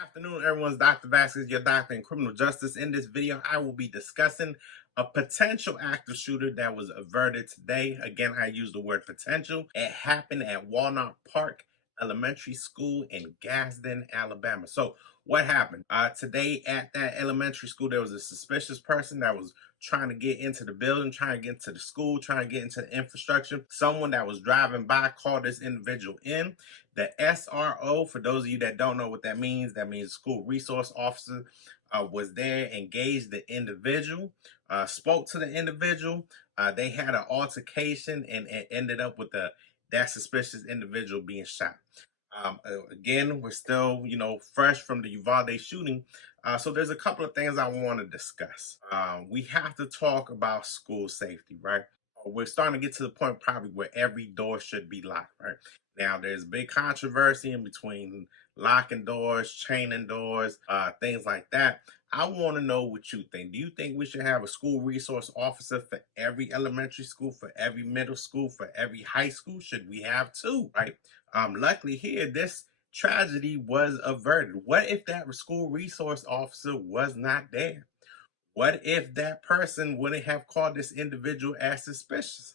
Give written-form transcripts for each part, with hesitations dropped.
Afternoon, everyone's Dr. Vasquez, your doctor in criminal justice. In this video, I will be discussing a potential active shooter that was averted today. Again, I use the word potential. It happened at Walnut Park Elementary School in Gadsden, Alabama. So what happened? Today at that elementary school, there was a suspicious person that was trying to get into the building, trying to get into the school, trying to get into the infrastructure. Someone that was driving by called this individual in. The SRO, for those of you that don't know what that means school resource officer was there, engaged the individual, spoke to the individual. They had an altercation, and it ended up with that suspicious individual being shot. Again, we're still, fresh from the Uvalde shooting. So there's a couple of things I want to discuss. We have to talk about school safety, right? We're starting to get to the point probably where every door should be locked, right? Now, there's big controversy in between locking doors, chaining doors, things like that. I want to know what you think. Do you think we should have a school resource officer for every elementary school, for every middle school, for every high school? Should we have two, right? Luckily here, this tragedy was averted. What if that school resource officer was not there? What if that person wouldn't have called this individual as suspicious?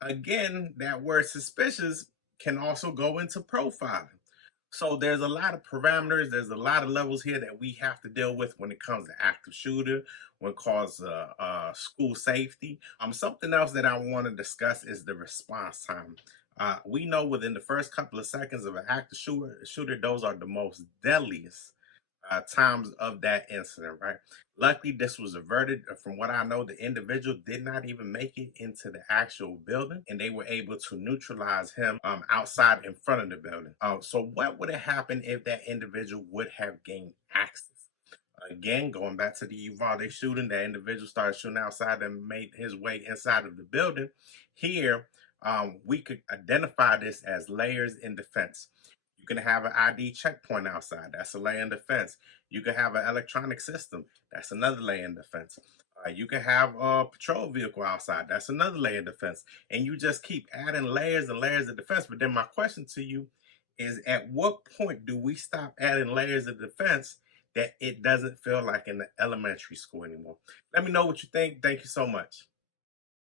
Again, that word suspicious can also go into profiling. So there's a lot of parameters, there's a lot of levels here that we have to deal with when it comes to active shooter, when it comes to school safety. Something else that I want to discuss is the response time. We know within the first couple of seconds of an active shooter, those are the most deadliest times of that incident, right? Luckily, this was averted. From what I know, the individual did not even make it into the actual building, and they were able to neutralize him outside in front of the building. So, what would have happened if that individual would have gained access? Again, going back to the Uvalde shooting, that individual started shooting outside and made his way inside of the building. Here, we could identify this as layers in defense. You can have an ID checkpoint outside. That's a layer in defense. You can have an electronic system. That's another layer in defense. You can have a patrol vehicle outside. That's another layer of defense. And you just keep adding layers and layers of defense. But then my question to you is, at what point do we stop adding layers of defense that it doesn't feel like in the elementary school anymore? Let me know what you think. Thank you so much.